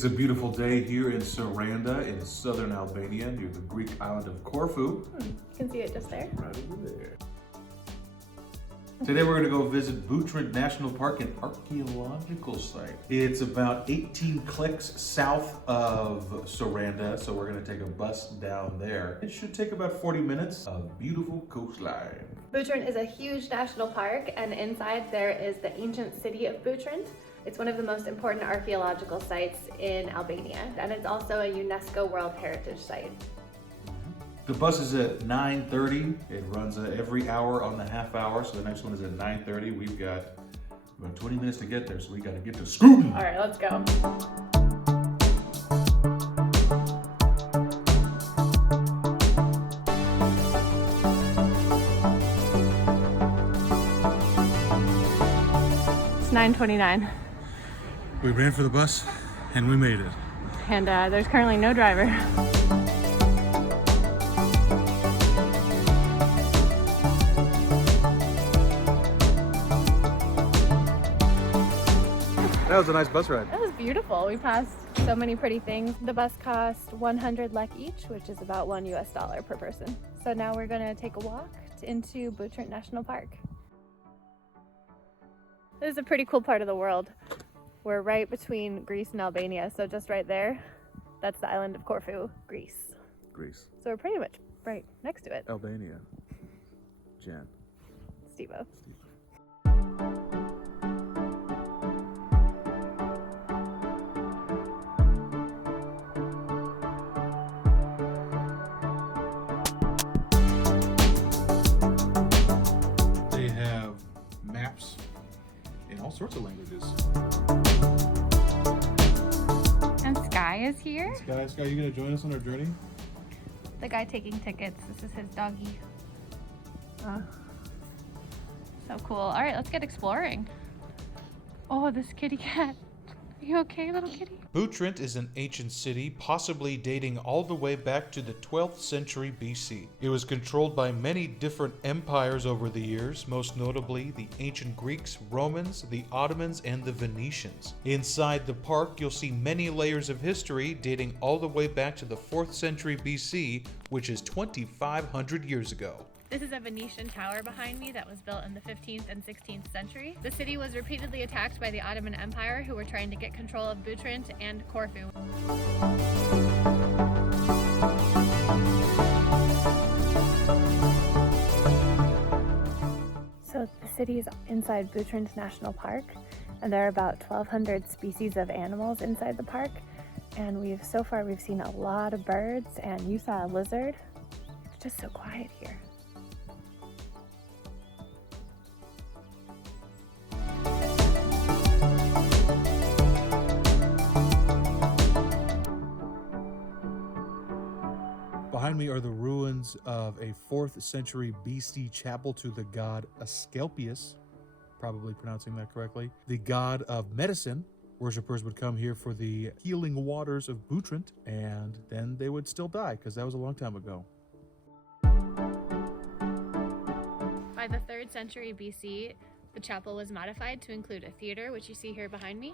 It's a beautiful day here in Saranda in southern Albania near the Greek island of Corfu. You can see it just there. Right over there. Today we're going to go visit Butrint National Park, an archeological site. It's about 18 clicks south of Saranda, so we're going to take a bus down there. It should take about 40 minutes of beautiful coastline. Butrint is a huge national park, and inside there is the ancient city of Butrint. It's one of the most important archaeological sites in Albania, and it's also a UNESCO World Heritage Site. The bus is at 9:30. It runs every hour on the half hour, so the next one is at 9:30. We've got about 20 minutes to get there, so we got to get to scooting. All right, let's go. It's 9:29. We ran for the bus, and we made it. And there's currently no driver. That was a nice bus ride. That was beautiful. We passed so many pretty things. The bus cost 100 lek each, which is about $1 US per person. So now we're gonna take a walk into Butrint National Park. This is a pretty cool part of the world. We're right between Greece and Albania, so just right there, that's the island of Corfu, Greece. Greece. So we're pretty much right next to it. Albania. Jen. Steve-O. They have maps in all sorts of languages. And Sky is here. Sky, you gonna join us on our journey? The guy taking tickets. This is his doggy. So cool. All right, let's get exploring. Oh, this kitty cat. Are you okay, little kitty? Butrint is an ancient city, possibly dating all the way back to the 12th century BC. It was controlled by many different empires over the years, most notably the ancient Greeks, Romans, the Ottomans, and the Venetians. Inside the park, you'll see many layers of history dating all the way back to the 4th century BC, which is 2,500 years ago. This is a Venetian Tower behind me that was built in the 15th and 16th century. The city was repeatedly attacked by the Ottoman Empire, who were trying to get control of Butrint and Corfu. So the city is inside Butrint National Park, and there are about 1,200 species of animals inside the park. And so far we've seen a lot of birds, and you saw a lizard. It's just so quiet here. Behind me are the ruins of a 4th century BC chapel to the god Asclepius, probably pronouncing that correctly, the god of medicine. Worshippers would come here for the healing waters of Butrint, and then they would still die, because that was a long time ago. By the 3rd century BC, the chapel was modified to include a theater, which you see here behind me.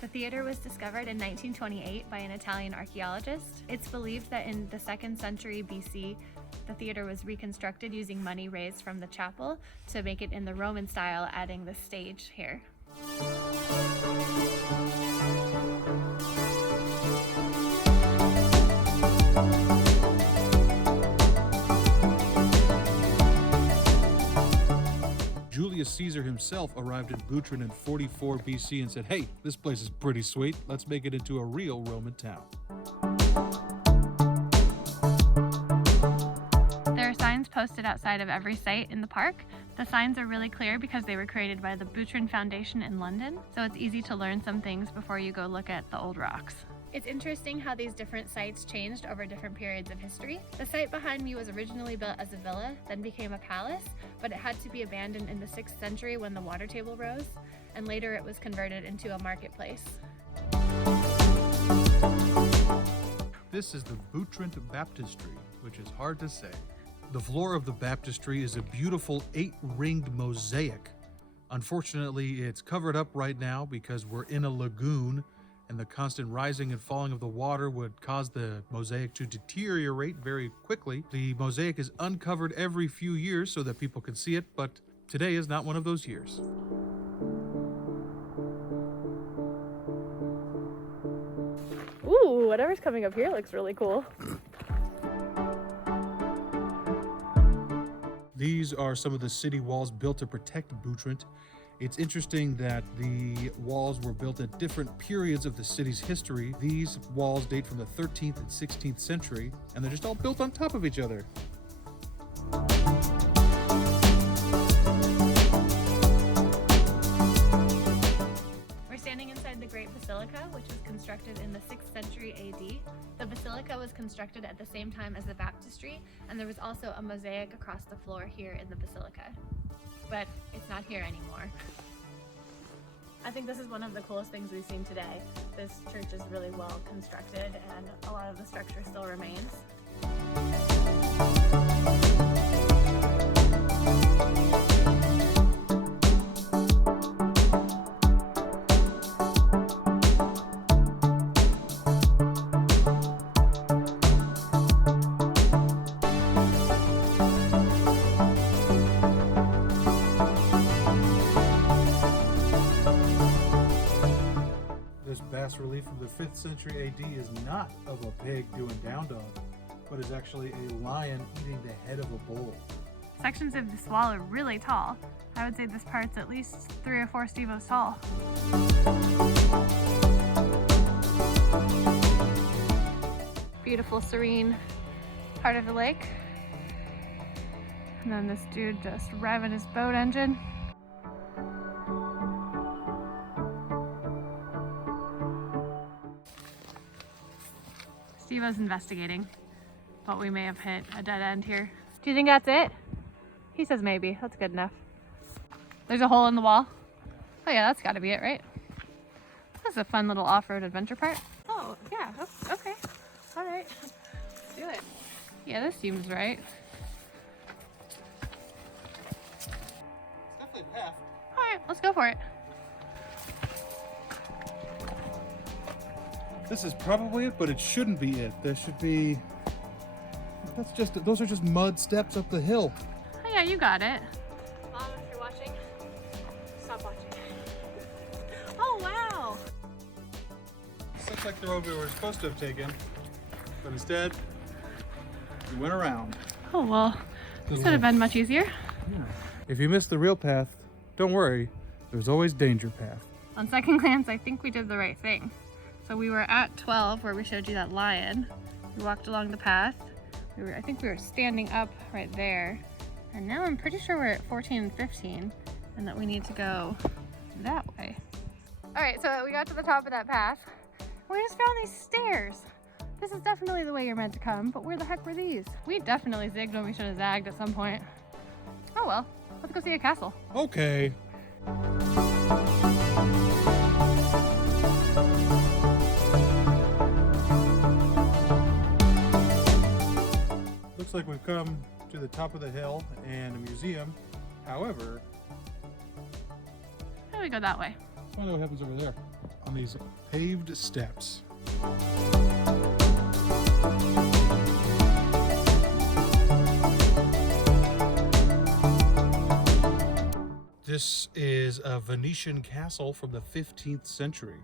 The theater was discovered in 1928 by an Italian archaeologist. It's believed that in the 2nd century BC, the theater was reconstructed using money raised from the chapel to make it in the Roman style, adding the stage here. Julius Caesar himself arrived at Butrint in 44 BC and said, "Hey, this place is pretty sweet. Let's make it into a real Roman town." There are signs posted outside of every site in the park. The signs are really clear because they were created by the Butrint Foundation in London, so it's easy to learn some things before you go look at the old rocks. It's interesting how these different sites changed over different periods of history. The site behind me was originally built as a villa, then became a palace, but it had to be abandoned in the 6th century when the water table rose. and later it was converted into a marketplace. This is the Butrint Baptistry, which is hard to say. The floor of the baptistry is a beautiful 8-ringed mosaic. Unfortunately, it's covered up right now because we're in a lagoon, and the constant rising and falling of the water would cause the mosaic to deteriorate very quickly. The mosaic is uncovered every few years so that people can see it, but today is not one of those years. Ooh, whatever's coming up here looks really cool. These are some of the city walls built to protect Butrint. It's interesting that the walls were built at different periods of the city's history. These walls date from the 13th and 16th century, and they're just all built on top of each other. We're standing inside the Great Basilica, which was constructed in the 6th century AD. The basilica was constructed at the same time as the baptistry, and there was also a mosaic across the floor here in the basilica. But it's not here anymore. I think this is one of the coolest things we've seen today. This church is really well constructed and a lot of the structure still remains. Bas relief from the 5th century AD is not of a pig doing down dog, but is actually a lion eating the head of a bull. Sections of this wall are really tall. I would say this part's at least 3 or 4 Stevos tall. Beautiful, serene part of the lake. And then this dude just revving his boat engine. Stevo's investigating, but we may have hit a dead end here. Do you think that's it? He says maybe. That's good enough. There's a hole in the wall. Oh yeah, that's gotta be it, right? That's a fun little off-road adventure part. Oh, yeah, okay. All right, let's do it. Yeah, this seems right. It's definitely a path. All right, let's go for it. This is probably it, but it shouldn't be it. There should be... those are just mud steps up the hill. Oh yeah, you got it. Mom, if you're watching, stop watching. Oh wow! This looks like the road we were supposed to have taken, but instead, we went around. Oh well, this would have been much easier. Yeah. If you missed the real path, don't worry. There's always danger path. On second glance, I think we did the right thing. So we were at 12 where we showed you that lion. We walked along the path. I think we were standing up right there. And now I'm pretty sure we're at 14 and 15 and that we need to go that way. All right, so we got to the top of that path. We just found these stairs. This is definitely the way you're meant to come, but where the heck were these? We definitely zigged when we should have zagged at some point. Oh well, let's go see a castle. Okay. Looks like we've come to the top of the hill and a museum. However, How do we go that way? I wonder what happens over there on these paved steps. This is a Venetian castle from the 15th century.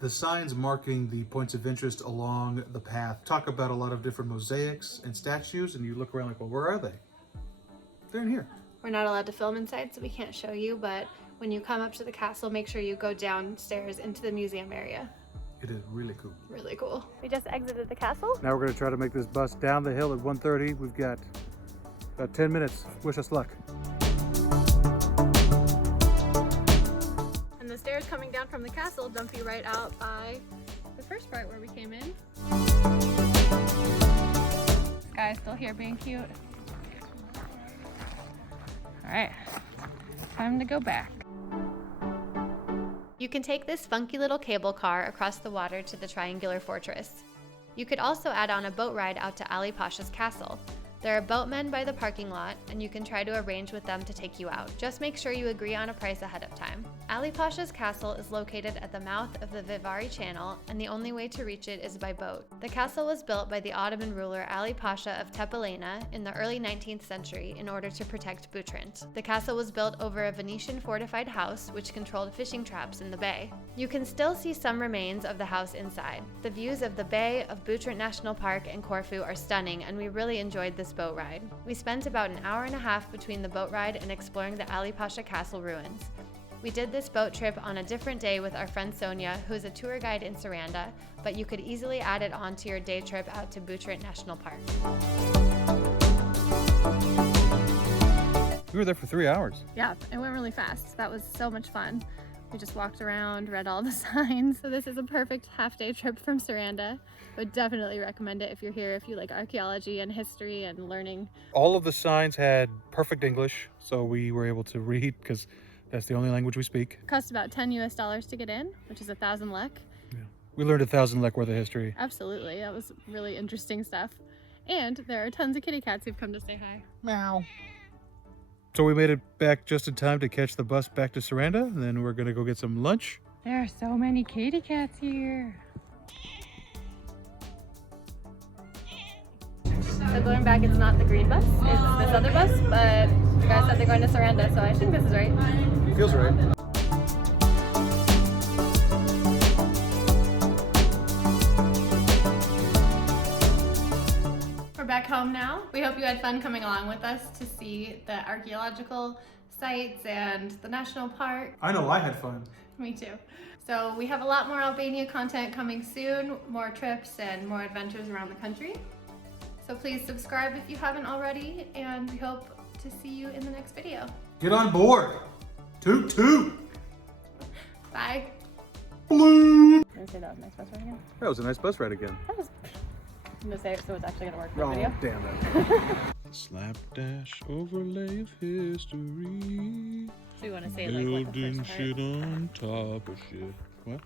The signs marking the points of interest along the path talk about a lot of different mosaics and statues, and you look around like, well, where are they? They're in here. We're not allowed to film inside, so we can't show you, but when you come up to the castle, make sure you go downstairs into the museum area. It is really cool. Really cool. We just exited the castle. Now we're going to try to make this bus down the hill at 1:30. We've got about 10 minutes. Wish us luck. And the stairs coming down from the castle dump you right out by the first part where we came in. This guy's still here being cute. All right, time to go back. You can take this funky little cable car across the water to the triangular fortress. You could also add on a boat ride out to Ali Pasha's castle. There are boatmen by the parking lot, and you can try to arrange with them to take you out. Just make sure you agree on a price ahead of time. Ali Pasha's castle is located at the mouth of the Vivari Channel, and the only way to reach it is by boat. The castle was built by the Ottoman ruler Ali Pasha of Tepelena in the early 19th century in order to protect Butrint. The castle was built over a Venetian fortified house which controlled fishing traps in the bay. You can still see some remains of the house inside. The views of the bay, of Butrint National Park, and Corfu are stunning, and we really enjoyed this boat ride. We spent about an hour and a half between the boat ride and exploring the Ali Pasha Castle ruins. We did this boat trip on a different day with our friend Sonia, who is a tour guide in Saranda, but you could easily add it on to your day trip out to Butrint National Park. We were there for 3 hours. Yeah, it went really fast. That was so much fun. We just walked around, read all the signs. So this is a perfect half-day trip from Saranda. I would definitely recommend it if you're here, if you like archaeology and history and learning. All of the signs had perfect English, so we were able to read because that's the only language we speak. It cost about $10 US to get in, which is 1,000 lek. Yeah. We learned 1,000 lek worth of history. Absolutely, that was really interesting stuff. And there are tons of kitty cats who've come to say hi. Meow. So we made it back just in time to catch the bus back to Saranda, and then we're gonna go get some lunch. There are so many kitty cats here. So going back, it's not the green bus, it's this other bus, but the guy said they're going to Saranda, so I think this is right. Feels right. We're back home now. We hope you had fun coming along with us to see the archaeological sites and the national park. I know I had fun. Me too. So we have a lot more Albania content coming soon, more trips and more adventures around the country. So please subscribe if you haven't already, and we hope to see you in the next video. Get on board. Toot toot. Bye. Blue. Can I say that was a nice bus ride again? That was a nice bus ride again. I'm gonna say it so it's actually gonna work for the Oh, video. damn it. Slapdash overlay of history. So you wanna say it like what the Building first part? shit on top of shit. What?